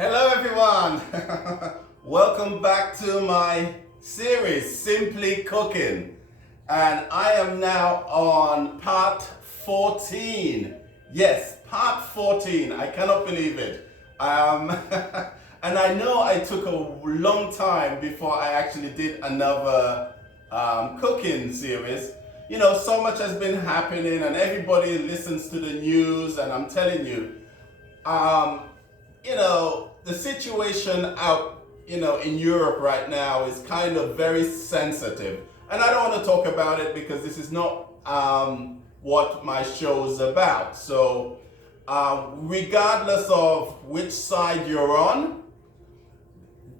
Hello everyone! Welcome back to my series, Simply Cooking. And I am now on part 14. Yes, part 14. I cannot believe it. And I know I took a long time before I actually did another cooking series. You know, so much has been happening and everybody listens to the news, and I'm telling you, the situation out, in Europe right now is kind of very sensitive. And I don't want to talk about it because this is not what my show is about. So, regardless of which side you're on,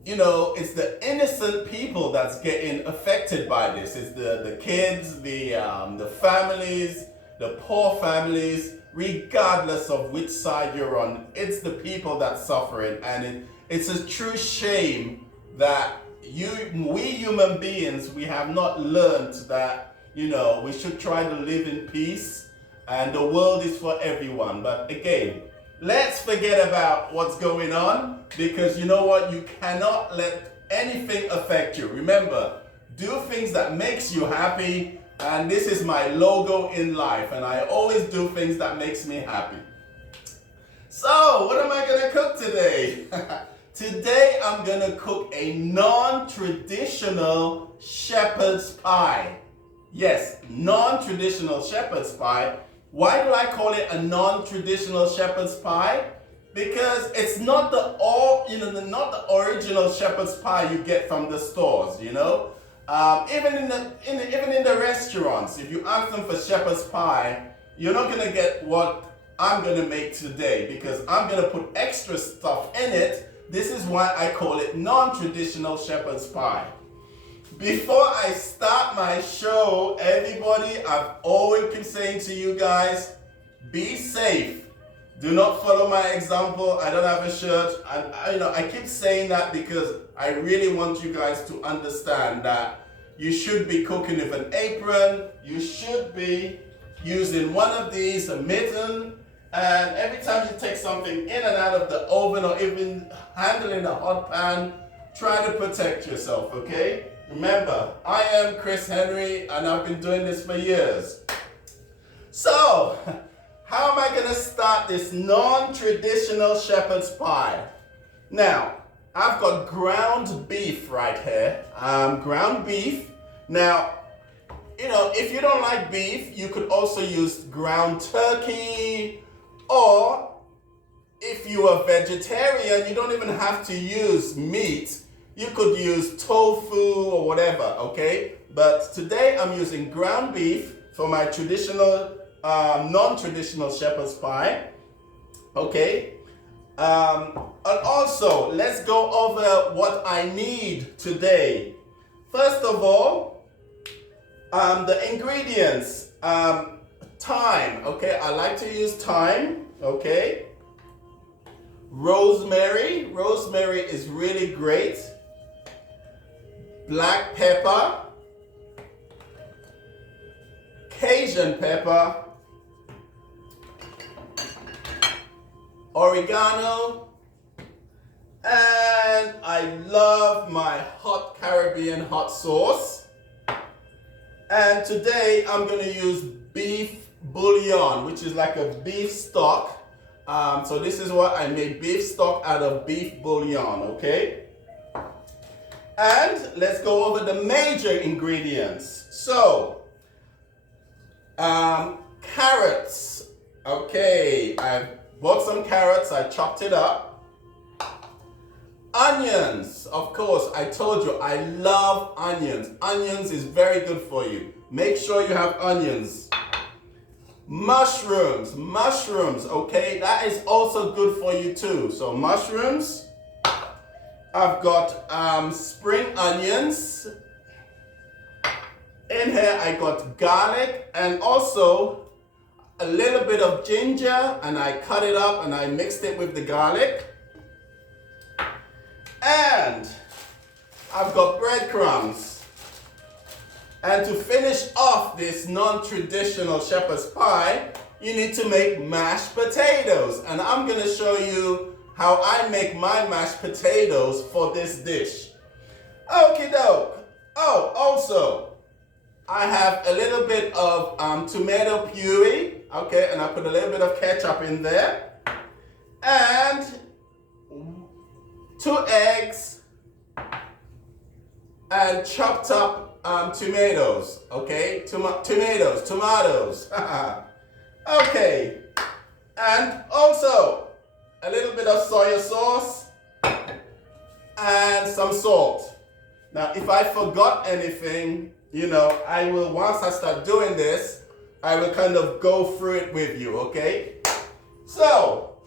it's the innocent people that's getting affected by this. It's the kids, the families, the poor families. Regardless of which side you're on, it's the people that's suffering, and it's a true shame that we human beings, we have not learned that, we should try to live in peace, and the world is for everyone. But again, let's forget about what's going on, because you know what? You cannot let anything affect you. Remember, do things that makes you happy. And this is my logo in life, and I always do things that makes me happy. So, what am I gonna cook today? Today I'm gonna cook a non-traditional shepherd's pie. Yes, non-traditional shepherd's pie. Why do I call it a non-traditional shepherd's pie? Because it's not not the original shepherd's pie you get from the stores, Even in the restaurants, if you ask them for shepherd's pie, you're not gonna get what I'm gonna make today, because I'm gonna put extra stuff in it. This is why I call it non-traditional shepherd's pie. Before I start my show, everybody, I've always been saying to you guys, be safe. Do not follow my example. I don't have a shirt. And I keep saying that because I really want you guys to understand that you should be cooking with an apron. You should be using one of these, a mitten. And every time you take something in and out of the oven, or even handling a hot pan, try to protect yourself, okay? Remember, I am Chris Henry, and I've been doing this for years. So, how am I gonna start this non-traditional shepherd's pie? Now, I've got ground beef right here. Ground beef. Now, if you don't like beef, you could also use ground turkey, or if you are vegetarian, you don't even have to use meat. You could use tofu or whatever, okay? But today I'm using ground beef for my traditional non-traditional shepherd's pie, okay? And also, let's go over what I need today. First of all, the ingredients, thyme, okay? I like to use thyme, okay? Rosemary is really great. Black pepper, Cajun pepper, oregano, and I love my hot Caribbean hot sauce. And today I'm going to use beef bouillon, which is like a beef stock. So this is what I made, beef stock out of beef bouillon, okay? And let's go over the major ingredients. So, carrots. Okay, I bought some carrots, I chopped it up. Onions, of course, I told you I love onions. Onions is very good for you. Make sure you have onions. Mushrooms, okay, that is also good for you too. So mushrooms. I've got spring onions. In here I got garlic and also a little bit of ginger, and I cut it up and I mixed it with the garlic. And I've got breadcrumbs. And to finish off this non-traditional shepherd's pie, you need to make mashed potatoes. And I'm going to show you how I make my mashed potatoes for this dish. Okie doke. Oh, also, I have a little bit of tomato puree, okay, and I put a little bit of ketchup in there, and 2 eggs, and chopped up tomatoes, okay, tomatoes, okay, and also a little bit of soy sauce, and some salt. Now, if I forgot anything, you know, I will, once I start doing this, I will kind of go through it with you, okay? So,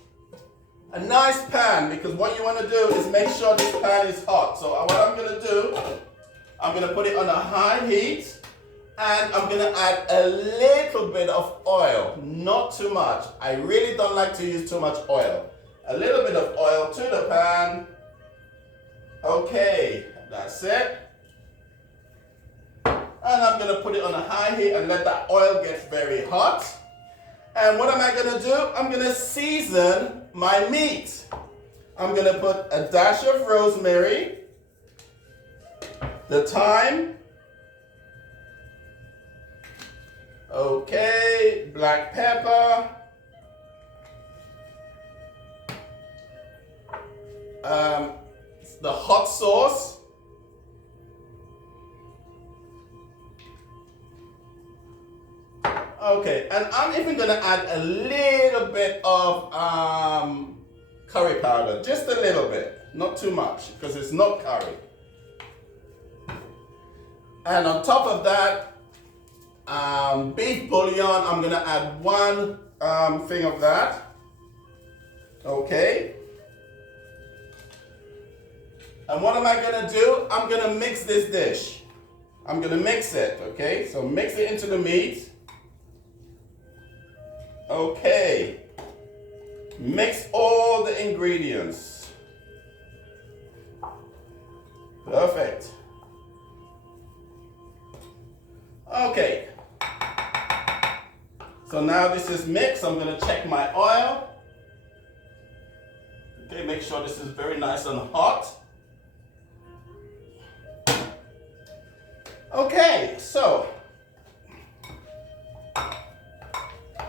a nice pan, because what you want to do is make sure this pan is hot. So what I'm going to do, I'm going to put it on a high heat, and I'm going to add a little bit of oil, not too much. I really don't like to use too much oil. A little bit of oil to the pan. Okay, that's it. And I'm going to put it on a high heat and let that oil get very hot. And what am I going to do? I'm going to season my meat. I'm going to put a dash of rosemary, the thyme, okay, black pepper, the hot sauce, okay, and I'm even going to add a little bit of curry powder, just a little bit, not too much, because it's not curry. And on top of that, beef bouillon, I'm going to add 1 thing of that, okay. And what am I going to do? I'm going to mix this dish. I'm going to mix it, okay? So mix it into the meat. Okay. Mix all the ingredients. Perfect. Okay. So now this is mixed. I'm going to check my oil. Okay, make sure this is very nice and hot. Okay, so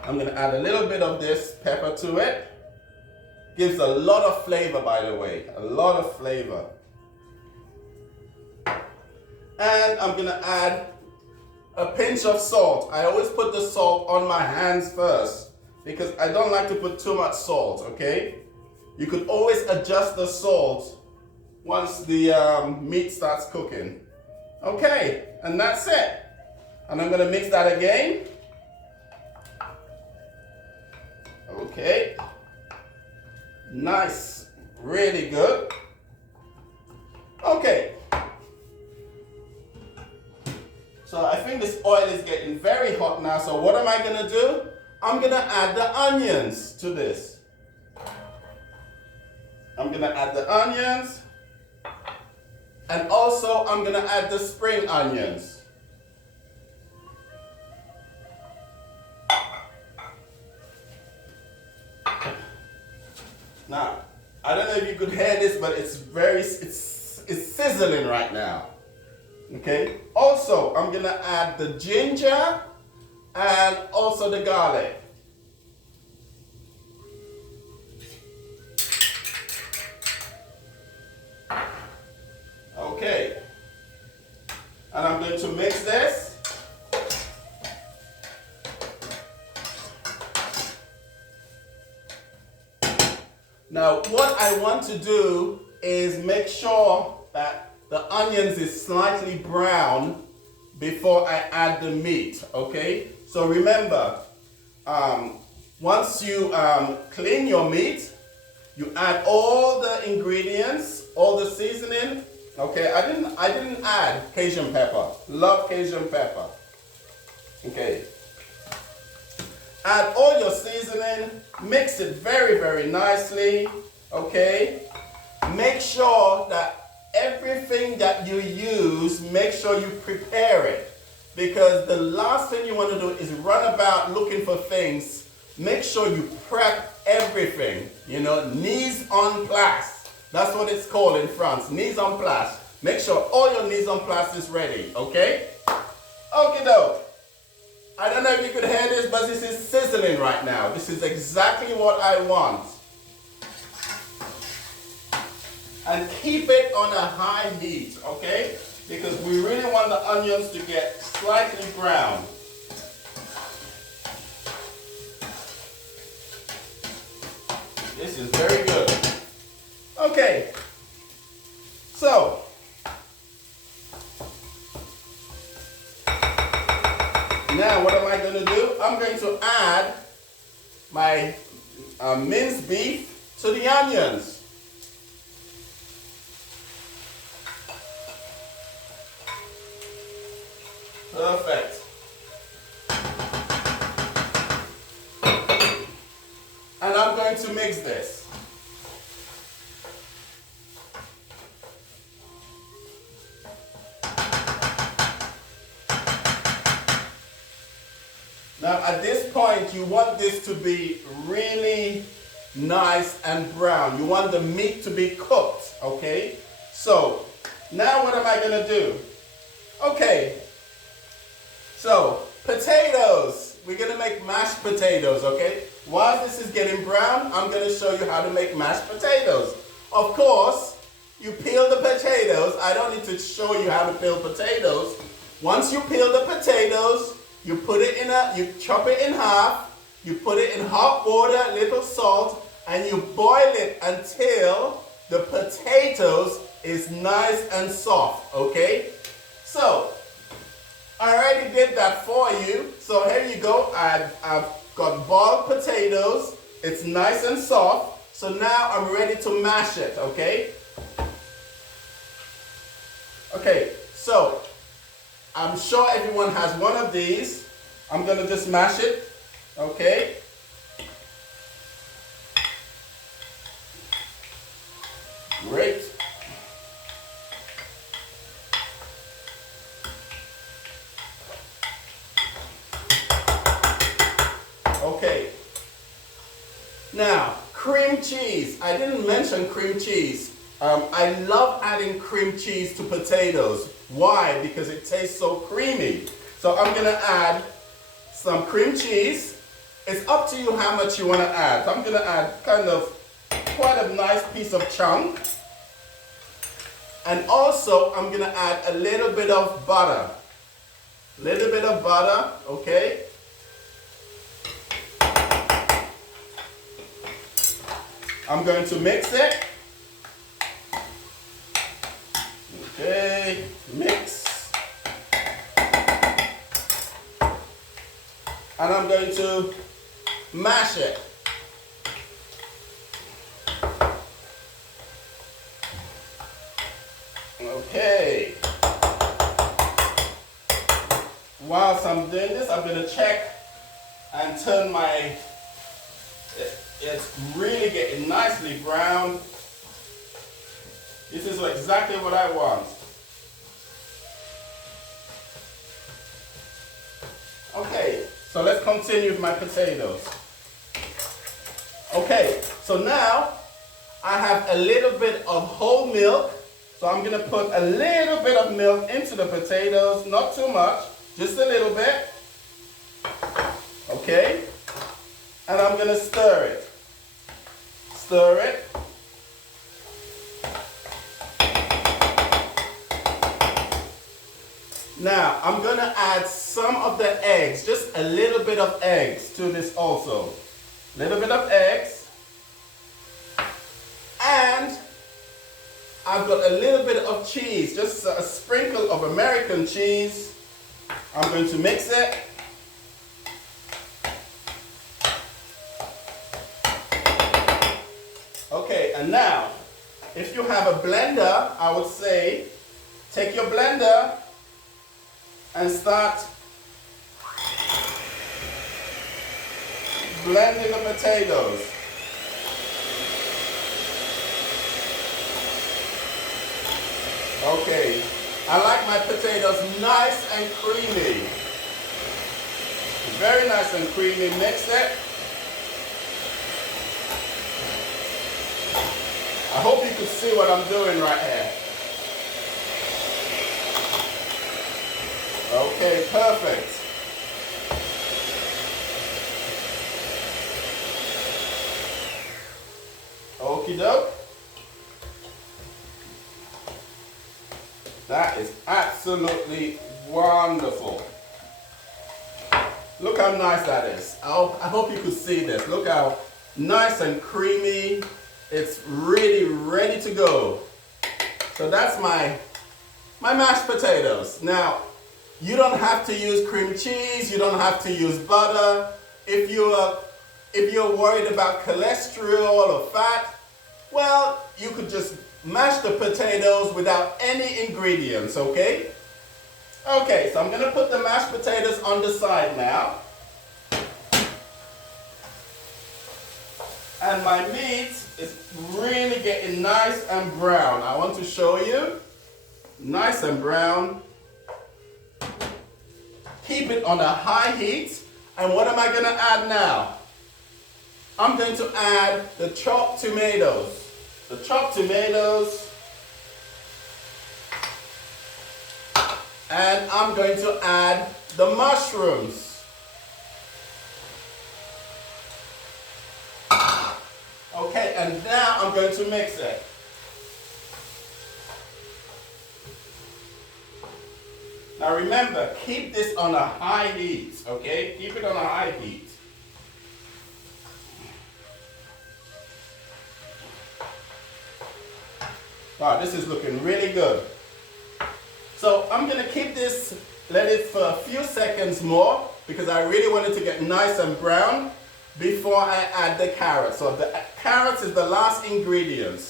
I'm going to add a little bit of this pepper to it. Gives a lot of flavor, by the way, a lot of flavor. And I'm going to add a pinch of salt. I always put the salt on my hands first because I don't like to put too much salt, okay? You could always adjust the salt once the meat starts cooking. Okay, and that's it. And I'm going to mix that again. Okay. Nice. Really good. Okay. So I think this oil is getting very hot now. So what am I going to do? I'm going to add the onions to this. I'm going to add the onions. And also, I'm going to add the spring onions. Now, I don't know if you could hear this, but it's sizzling right now. Okay? Also, I'm going to add the ginger and also the garlic. Okay, and I'm going to mix this. Now, what I want to do is make sure that the onions is slightly brown before I add the meat, okay? So remember, once you clean your meat, you add all the ingredients, all the seasoning. Okay, I didn't add Cajun pepper. Love Cajun pepper. Okay. Add all your seasoning, mix it very, very nicely. Okay. Make sure that everything that you use, make sure you prepare it. Because the last thing you want to do is run about looking for things. Make sure you prep everything. You know, mise en place. That's what it's called in France, mise en place. Make sure all your mise en place is ready, okay? Okay, doke. I don't know if you could hear this, but this is sizzling right now. This is exactly what I want. And keep it on a high heat, okay? Because we really want the onions to get slightly brown. This is very good. Okay, so now what am I going to do? I'm going to add my minced beef to the onions. Perfect. And I'm going to mix this. Now at this point you want this to be really nice and brown. You want the meat to be cooked, okay? So now what am I going to do? Okay, so potatoes. We're going to make mashed potatoes, okay? While this is getting brown, I'm going to show you how to make mashed potatoes. Of course, you peel the potatoes. I don't need to show you how to peel potatoes. Once you peel the potatoes, you put it you chop it in half, you put it in hot water, a little salt, and you boil it until the potatoes is nice and soft, okay? So, I already did that for you. So here you go. I've got boiled potatoes. It's nice and soft. So now I'm ready to mash it, okay? Okay, so I'm sure everyone has one of these. I'm gonna just mash it, okay? Great. Okay. Now, cream cheese. I didn't mention cream cheese. I love adding cream cheese to potatoes. Why? Because it tastes so creamy. So I'm gonna add some cream cheese. It's up to you how much you wanna add. So I'm gonna add kind of quite a nice piece of chunk. And also I'm gonna add a little bit of butter. Little bit of butter, okay? I'm going to mix it. Okay, mix. And I'm going to mash it. Okay. Whilst I'm doing this, I'm going to check and turn my, it's really getting nicely brown. This is exactly what I want. Okay, so let's continue with my potatoes. Okay, so now I have a little bit of whole milk. So I'm going to put a little bit of milk into the potatoes, not too much, just a little bit. Okay, and I'm going to stir it. Stir it. Now, I'm going to add some of the eggs, just a little bit of eggs to this also. Little bit of eggs. And I've got a little bit of cheese, just a sprinkle of American cheese. I'm going to mix it. Okay, and now, if you have a blender, I would say, take your blender and start blending the potatoes. Okay, I like my potatoes nice and creamy. Very nice and creamy. Mix it. I hope you could see what I'm doing right here. Okay, perfect. Okie doke. That is absolutely wonderful. Look how nice that is. I hope you could see this. Look how nice and creamy. It's really ready to go. So that's my mashed potatoes. Now, you don't have to use cream cheese. You don't have to use butter. If you're worried about cholesterol or fat, well, you could just mash the potatoes without any ingredients, okay? Okay, so I'm gonna put the mashed potatoes on the side now. And my meat is really getting nice and brown. I want to show you. Nice and brown. Keep it on a high heat. And what am I gonna add now? I'm going to add the chopped tomatoes. The chopped tomatoes. And I'm going to add the mushrooms. Okay, and now I'm going to mix it. Now remember, keep this on a high heat, okay? Keep it on a high heat. Wow, this is looking really good. So I'm gonna keep this, let it for a few seconds more because I really want it to get nice and brown before I add the carrots. So the carrots is the last ingredients.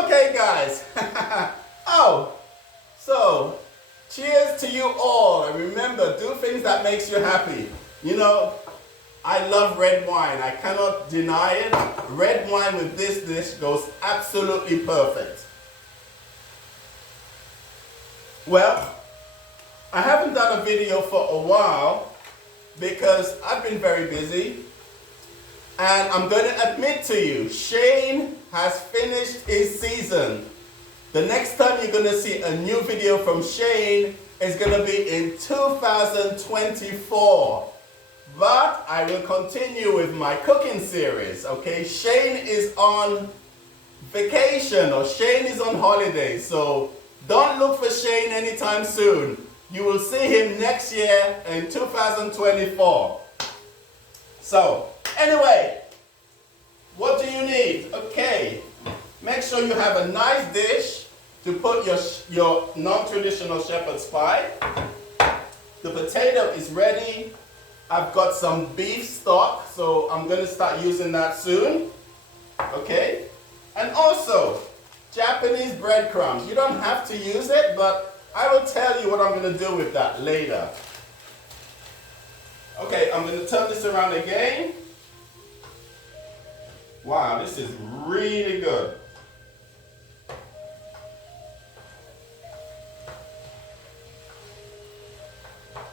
Okay guys, oh, so cheers to you all, and remember, do things that makes you happy. You know, I love red wine, I cannot deny it. Red wine with this dish goes absolutely perfect. Well, I haven't done a video for a while because I've been very busy, and I'm going to admit to you, Shane has finished his season. The next time you're going to see a new video from Shane is going to be in 2024. But I will continue with my cooking series, okay? Shane is on vacation, or Shane is on holiday, so don't look for Shane anytime soon. You will see him next year in 2024. So, anyway, what do you need? Okay, make sure you have a nice dish to put your non-traditional shepherd's pie. The potato is ready. I've got some beef stock, so I'm going to start using that soon. Okay, and also Japanese breadcrumbs. You don't have to use it, but I will tell you what I'm going to do with that later. Okay, I'm going to turn this around again. Wow, this is really good.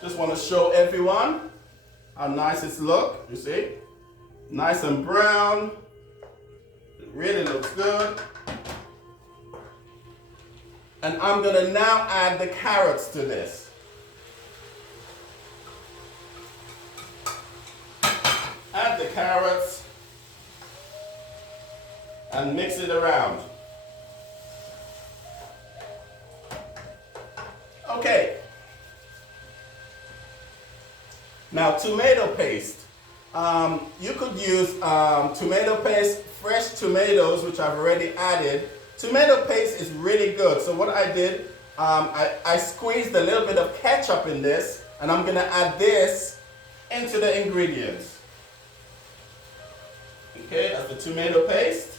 Just want to show everyone how nice it looks, you see? Nice and brown. It really looks good. And I'm going to now add the carrots to this. Add the carrots and mix it around. Okay. Now, tomato paste. You could use tomato paste, fresh tomatoes, which I've already added. Tomato paste is really good. So what I did, I squeezed a little bit of ketchup in this, and I'm going to add this into the ingredients. Okay, that's the tomato paste.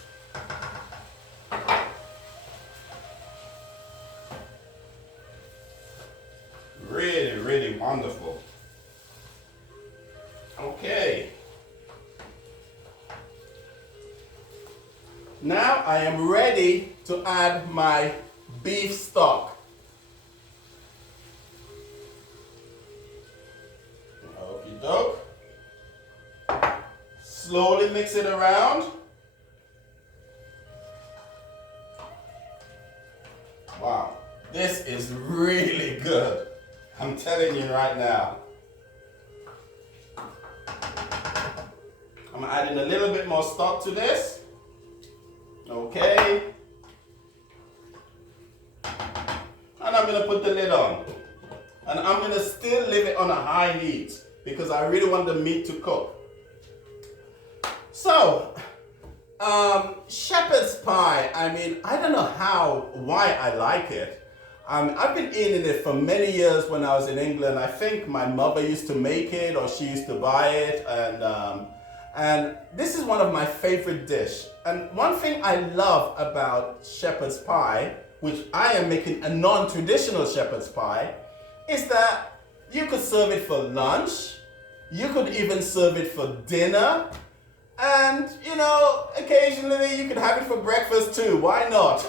Really, really wonderful. Okay. Now I am ready to add my beef stock. Okie doke. Slowly mix it around. Wow, this is really good. I'm telling you right now. I'm adding a little bit more stock to this. Okay. And I'm gonna put the lid on. And I'm gonna still leave it on a high heat because I really want the meat to cook. So, shepherd's pie, I mean, I don't know why I like it. I've been eating it for many years when I was in England. I think my mother used to make it or she used to buy it, and this is one of my favorite dish. And one thing I love about shepherd's pie, which I am making a non-traditional shepherd's pie, is that you could serve it for lunch, you could even serve it for dinner, and you know, occasionally you could have it for breakfast too. Why not?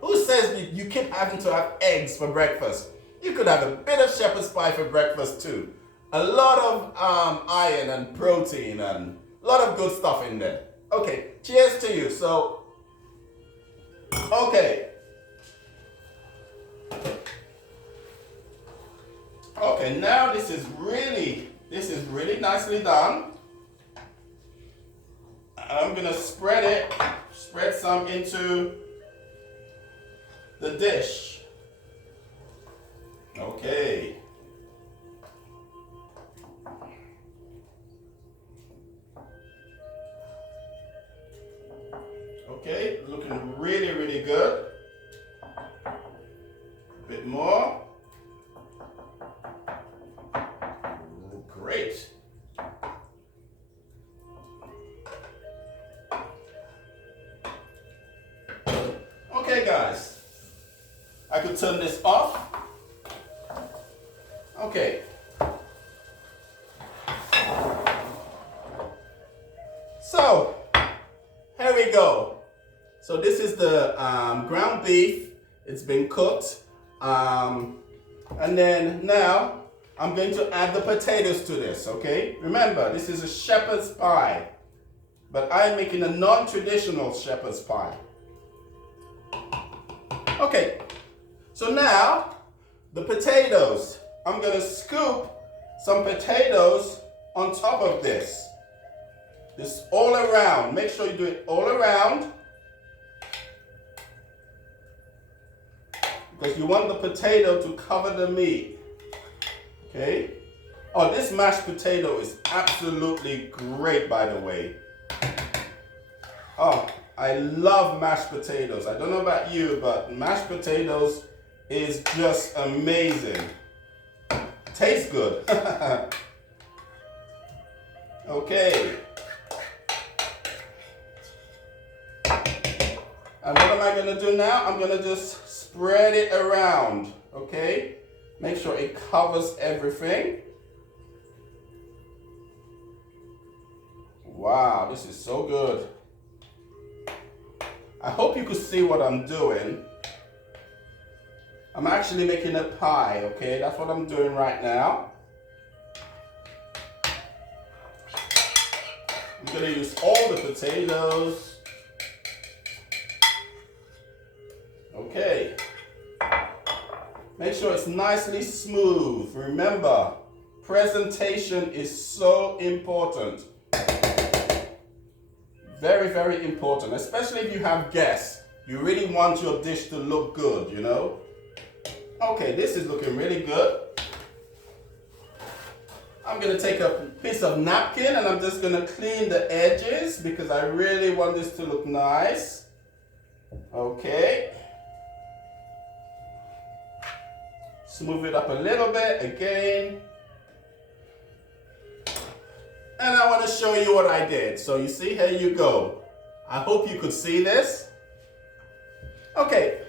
Who says you keep having to have eggs for breakfast? You could have a bit of shepherd's pie for breakfast too. A lot of iron and protein and a lot of good stuff in there. Okay, cheers to you. So, okay. Okay, now this is really nicely done. I'm gonna spread some into the dish. Okay. Okay, looking really, really good. A bit more. Great. Okay, guys, I could turn this off. Okay. So, here we go. So this is the ground beef. It's been cooked. And then now I'm going to add the potatoes to this, okay? Remember, this is a shepherd's pie, but I'm making a non-traditional shepherd's pie. Okay, so now the potatoes. I'm gonna scoop some potatoes on top of this. This all around. Make sure you do it all around, because you want the potato to cover the meat. Okay? Oh, this mashed potato is absolutely great, by the way. Oh, I love mashed potatoes. I don't know about you, but mashed potatoes is just amazing. Tastes good. Okay. And what am I going to do now? I'm going to just spread it around. Okay? Make sure it covers everything. Wow, this is so good. I hope you could see what I'm doing. I'm actually making a pie, okay? That's what I'm doing right now. I'm gonna use all the potatoes. Okay. Make sure it's nicely smooth. Remember, presentation is so important. Very, very important, especially if you have guests. You really want your dish to look good, you know? Okay, this is looking really good. I'm gonna take a piece of napkin and I'm just gonna clean the edges because I really want this to look nice. Okay. Smooth it up a little bit again. And I want to show you what I did. So you see, here you go. I hope you could see this. Okay,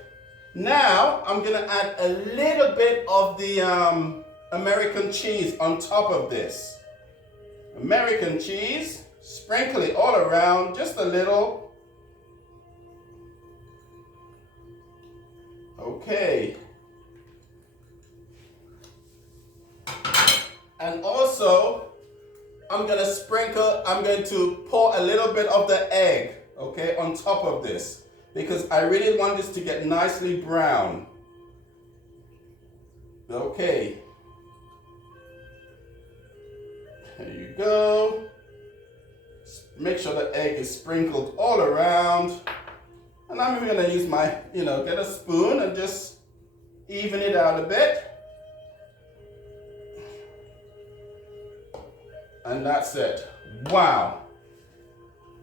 now I'm going to add a little bit of the American cheese on top of this. American cheese, sprinkle it all around, just a little. Okay. And also, I'm going to pour a little bit of the egg, okay, on top of this, because I really want this to get nicely brown. Okay. There you go. Make sure the egg is sprinkled all around. And I'm even gonna use my, get a spoon and just even it out a bit. And that's it. Wow.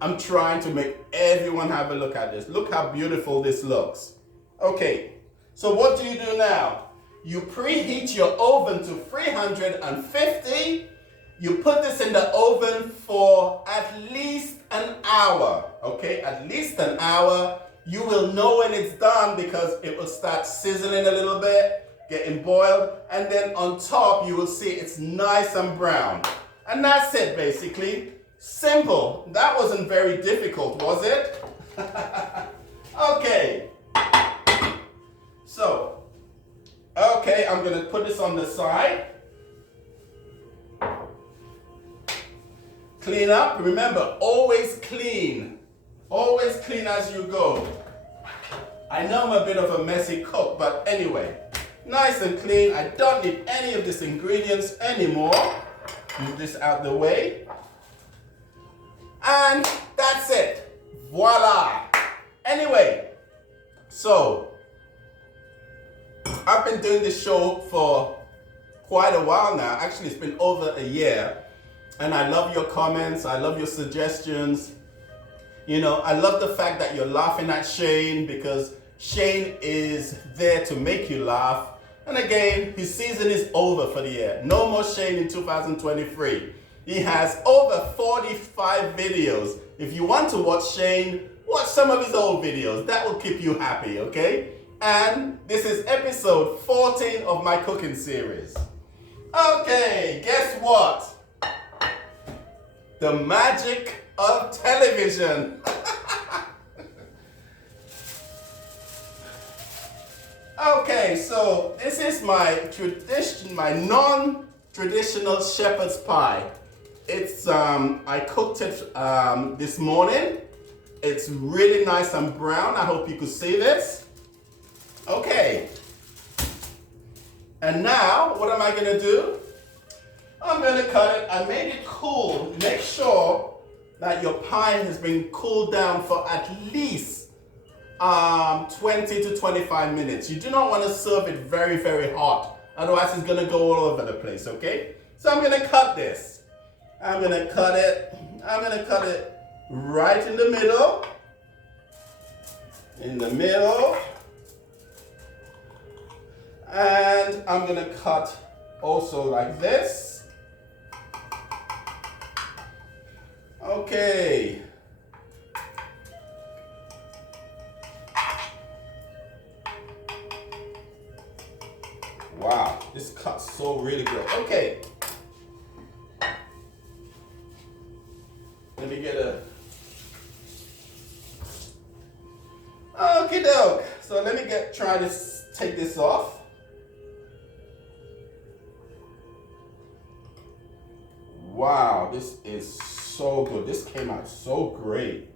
I'm trying to make everyone have a look at this. Look how beautiful this looks. Okay, so what do you do now? You preheat your oven to 350. You put this in the oven for at least an hour. Okay, at least an hour. You will know when it's done because it will start sizzling a little bit, getting boiled, and then on top you will see it's nice and brown. And that's it basically. Simple. That wasn't very difficult, was it? Okay. So, okay, I'm going to put this on the side. Clean up. Remember, always clean. Always clean as you go. I know I'm a bit of a messy cook, but anyway, nice and clean. I don't need any of these ingredients anymore. Move this out the way. And that's it. Voila. Anyway, so I've been doing this show for quite a while now. Actually, it's been over a year. And I love your comments. I love your suggestions. I love the fact that you're laughing at Shane because Shane is there to make you laugh. And again, his season is over for the year. No more Shane in 2023. He has over 45 videos. If you want to watch Shane, watch some of his old videos. That will keep you happy, okay? And this is episode 14 of my cooking series. Okay, guess what? The magic of television. Okay, so this is my non-traditional shepherd's pie. It's I cooked it this morning. It's really nice and brown. I hope you could see this. Okay. And now, what am I gonna do? I'm gonna cut it. I made it cool. Make sure that your pie has been cooled down for at least 20 to 25 minutes. You do not want to serve it very, very hot. Otherwise, it's gonna go all over the place, okay? So I'm gonna cut this. I'm gonna cut it right in the middle. In the middle. And I'm gonna cut also like this. Okay. Wow, this cuts so really good. Okay. Let me get a... Okie doke. So let me try to take this off. Wow, this is so good. This came out so great.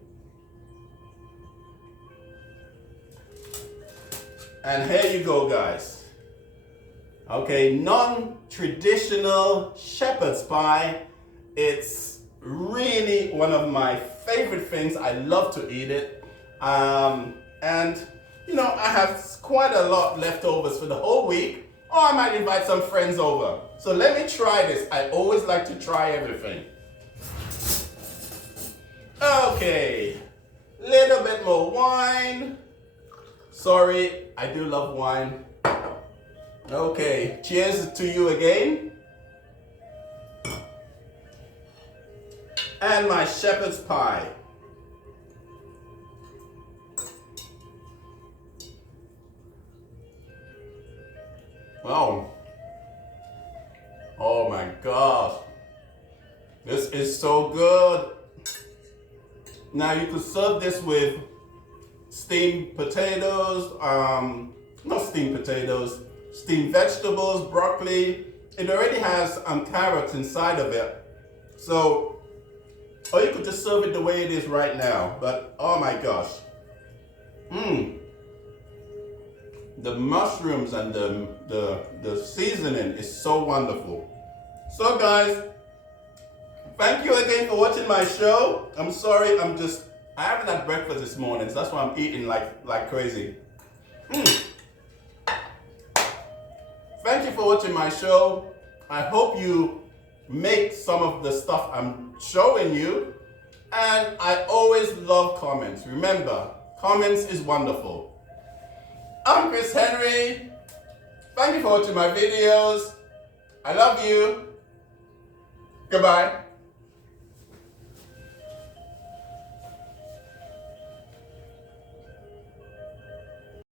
And here you go, guys. Okay, non-traditional shepherd's pie. It's really one of my favorite things. I love to eat it. And, I have quite a lot leftovers for the whole week. Or I might invite some friends over. So let me try this. I always like to try everything. Okay, little bit more wine. Sorry, I do love wine. Okay, cheers to you again. And my shepherd's pie. Wow. Oh my gosh. This is so good. Now you could serve this with steamed potatoes, not steamed potatoes, steamed vegetables, broccoli. It already has carrots inside of it. So, or you could just serve it the way it is right now. But oh my gosh. the mushrooms and the seasoning is so wonderful. So guys, thank you again for watching my show. I'm sorry, I haven't had breakfast this morning, so that's why I'm eating like crazy. Thank you for watching my show. I hope you make some of the stuff I'm showing you. And I always love comments. Remember, comments is wonderful. I'm Chris Henry. Thank you for watching my videos. I love you. Goodbye.